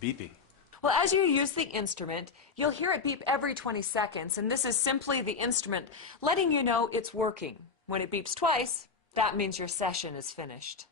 beeping? Well, as you use the instrument, you'll hear it beep every 20 seconds, and this is simply the instrument letting you know it's working. When it beeps twice, that means your session is finished.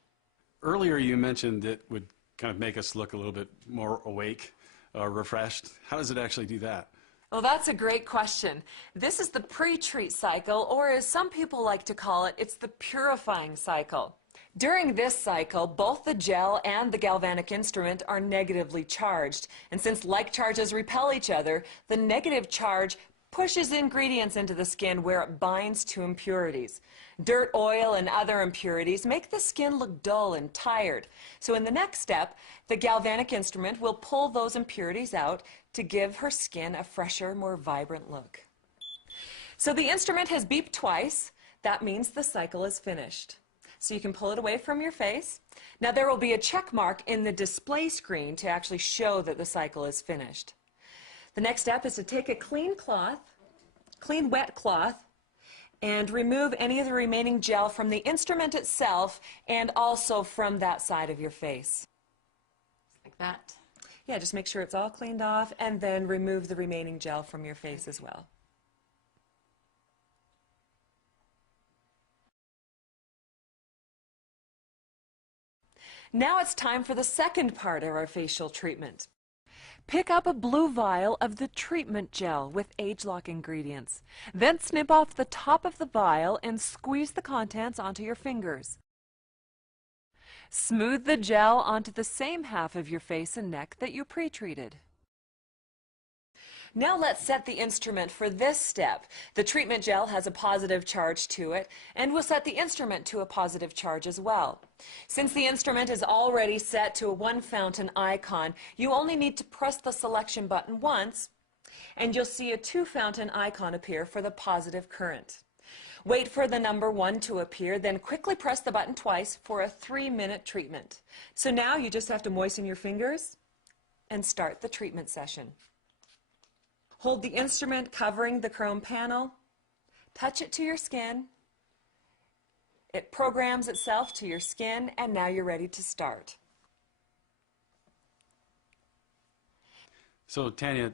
Earlier you mentioned it would kind of make us look a little bit more awake, refreshed. How does it actually do that? Well, that's a great question. This is the pre-treat cycle, or as some people like to call it, it's the purifying cycle. During this cycle, both the gel and the galvanic instrument are negatively charged. And since like charges repel each other, the negative charge pushes ingredients into the skin where it binds to impurities. Dirt, oil, and other impurities make the skin look dull and tired. So in the next step, the galvanic instrument will pull those impurities out to give her skin a fresher, more vibrant look. So the instrument has beeped twice. That means the cycle is finished. So you can pull it away from your face. Now there will be a check mark in the display screen to actually show that the cycle is finished. The next step is to take a clean wet cloth, and remove any of the remaining gel from the instrument itself and also from that side of your face. Like that? Yeah, just make sure it's all cleaned off, and then remove the remaining gel from your face as well. Now it's time for the second part of our facial treatment. Pick up a blue vial of the treatment gel with age-lock ingredients. Then snip off the top of the vial and squeeze the contents onto your fingers. Smooth the gel onto the same half of your face and neck that you pre-treated. Now let's set the instrument for this step. The treatment gel has a positive charge to it, and we'll set the instrument to a positive charge as well. Since the instrument is already set to a one fountain icon, you only need to press the selection button once, and you'll see a two fountain icon appear for the positive current. Wait for the number 1 to appear, then quickly press the button twice for a 3-minute treatment. So now you just have to moisten your fingers and start the treatment session. Hold the instrument covering the chrome panel, touch it to your skin, it programs itself to your skin, and now you're ready to start. So Tanya,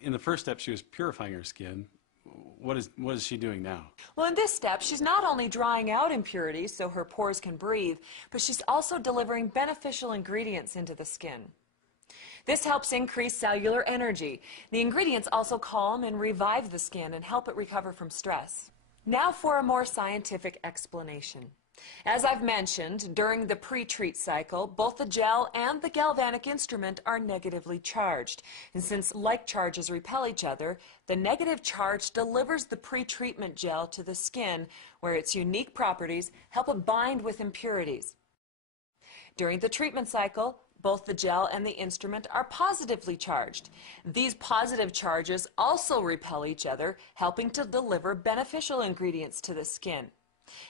in the first step she was purifying her skin. What is she doing now? Well, in this step, she's not only drying out impurities so her pores can breathe, but she's also delivering beneficial ingredients into the skin. This helps increase cellular energy. The ingredients also calm and revive the skin and help it recover from stress. Now for a more scientific explanation. As I've mentioned, during the pre-treat cycle, both the gel and the galvanic instrument are negatively charged. And since like charges repel each other, the negative charge delivers the pre-treatment gel to the skin, where its unique properties help it bind with impurities. During the treatment cycle, both the gel and the instrument are positively charged. These positive charges also repel each other, helping to deliver beneficial ingredients to the skin.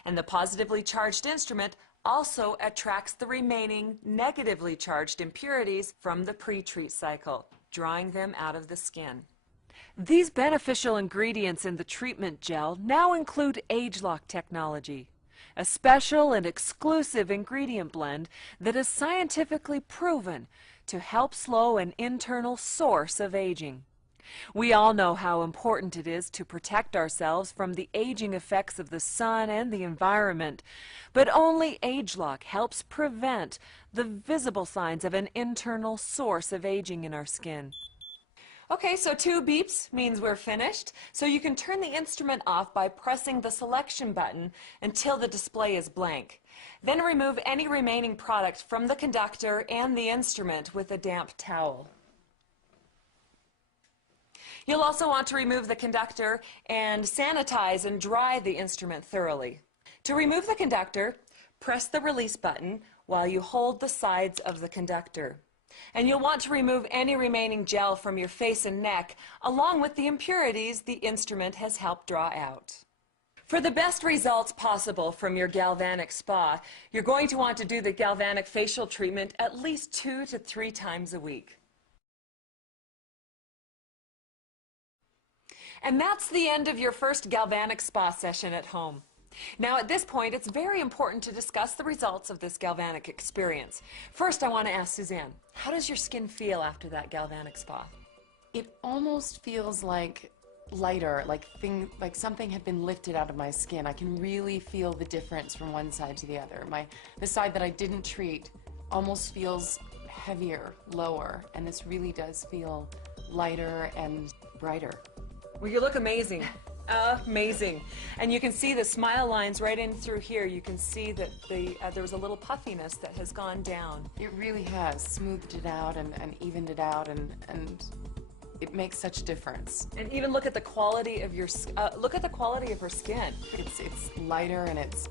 And the positively charged instrument also attracts the remaining negatively charged impurities from the pre-treat cycle, drawing them out of the skin. These beneficial ingredients in the treatment gel now include age-lock technology, a special and exclusive ingredient blend that is scientifically proven to help slow an internal source of aging. We all know how important it is to protect ourselves from the aging effects of the sun and the environment, but only age-lock helps prevent the visible signs of an internal source of aging in our skin. Okay, so 2 beeps means we're finished. So you can turn the instrument off by pressing the selection button until the display is blank. Then remove any remaining product from the conductor and the instrument with a damp towel. You'll also want to remove the conductor and sanitize and dry the instrument thoroughly. To remove the conductor, press the release button while you hold the sides of the conductor. And you'll want to remove any remaining gel from your face and neck, along with the impurities the instrument has helped draw out. For the best results possible from your galvanic spa, you're going to want to do the galvanic facial treatment at least 2 to 3 times a week. And that's the end of your first galvanic spa session at home. Now at this point, it's very important to discuss the results of this Galvanic experience. First, I want to ask Suzanne, how does your skin feel after that Galvanic spa? It almost feels like lighter, like something had been lifted out of my skin. I can really feel the difference from one side to the other. The side that I didn't treat almost feels heavier, lower, and this really does feel lighter and brighter. Well, you look amazing. Amazing. And you can see the smile lines right in through here. You can see that there was a little puffiness that has gone down. It really has smoothed it out and evened it out, and it makes such a difference. And even look at the quality of your look at the quality of her skin. It's lighter and it's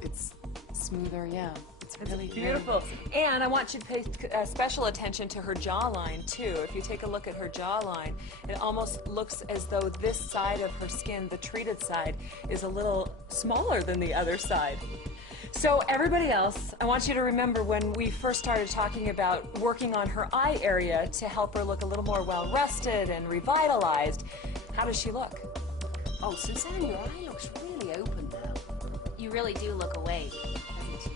smoother. Yeah, it's really beautiful. Very and I want you to pay special attention to her jawline too. If you take a look at her jawline, it almost looks as though this side of her skin, the treated side, is a little smaller than the other side. So everybody else, I want you to remember when we first started talking about working on her eye area to help her look a little more well-rested and revitalized. How does she look? Oh, Suzanne, your eye looks really open now. You really do look awake, doesn't she?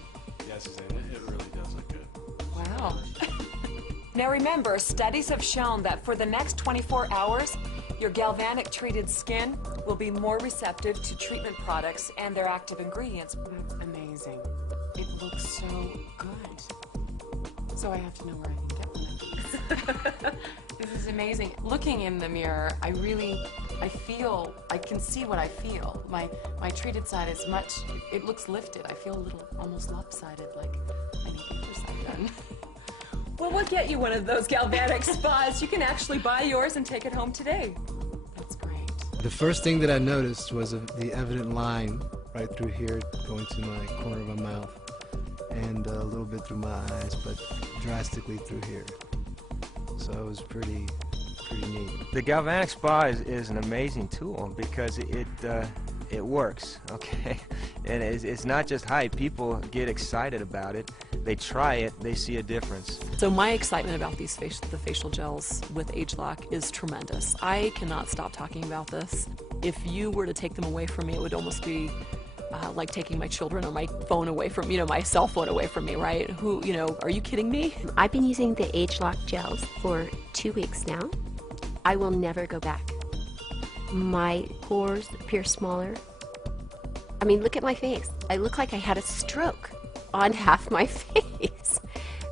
Yes, Suzanne, it really does look good. Wow. Now remember, studies have shown that for the next 24 hours, your galvanic treated skin will be more receptive to treatment products and their active ingredients. That's amazing. It looks so good. So I have to know where I can get one of these. This is amazing. Looking in the mirror, I can see what I feel. My treated side is it looks lifted. I feel a little almost lopsided, like I need the other side done. Well, we'll get you one of those galvanic spas. You can actually buy yours and take it home today. That's great. The first thing that I noticed was the evident line right through here going to my corner of my mouth and a little bit through my eyes, but drastically through here. So it was pretty neat. The Galvanic Spa is an amazing tool because it works, okay? And it's not just hype. People get excited about it. They try it. They see a difference. So my excitement about the facial gels with ageLOC is tremendous. I cannot stop talking about this. If you were to take them away from me, it would almost be like taking my children or my phone away from, my cell phone away from me, right? Are you kidding me? I've been using the ageLOC gels for 2 weeks now. I will never go back. My pores appear smaller. I mean, look at my face. I look like I had a stroke on half my face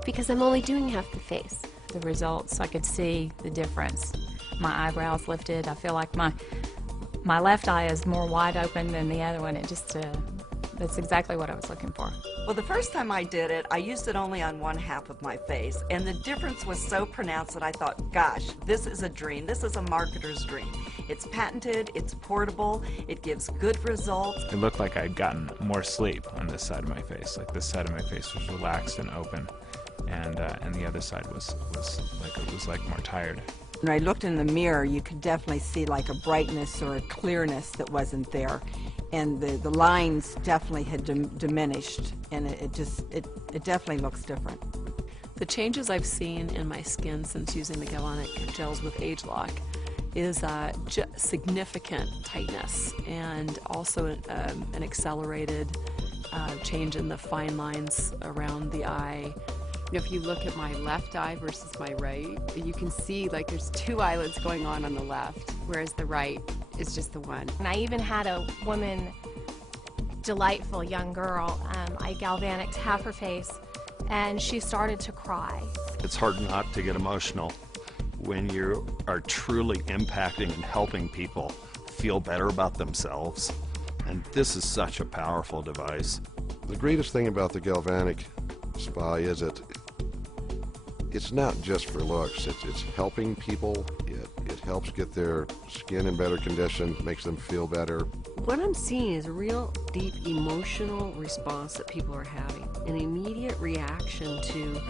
because I'm only doing half the face. The results, I could see the difference. My eyebrows lifted. I feel like my left eye is more wide open than the other one. It just, that's exactly what I was looking for. Well, the first time I did it, I used it only on one half of my face, and the difference was so pronounced that I thought, gosh, this is a dream. This is a marketer's dream. It's patented, it's portable, it gives good results. It looked like I'd gotten more sleep on this side of my face. Like this side of my face was relaxed and open, and the other side was more tired. When I looked in the mirror, you could definitely see like a brightness or a clearness that wasn't there. And the lines definitely had diminished, and it definitely looks different. The changes I've seen in my skin since using the Galvanic gels with ageLOC is significant tightness and also an accelerated change in the fine lines around the eye. If you look at my left eye versus my right, you can see like there's two eyelids going on the left, whereas the right is just the one. And I even had a woman, delightful young girl, I galvanicked half her face, and she started to cry. It's hard not to get emotional when you are truly impacting and helping people feel better about themselves. And this is such a powerful device. The greatest thing about the Galvanic Spa is it's not just for looks. It's helping people. It helps get their skin in better condition, makes them feel better. What I'm seeing is a real deep emotional response that people are having, an immediate reaction to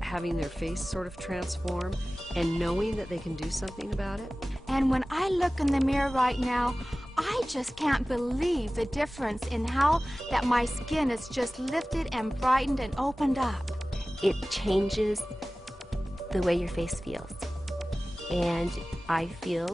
having their face sort of transform and knowing that they can do something about it. And when I look in the mirror right now, I just can't believe the difference in how that my skin is just lifted and brightened and opened up. It changes the way your face feels. And I feel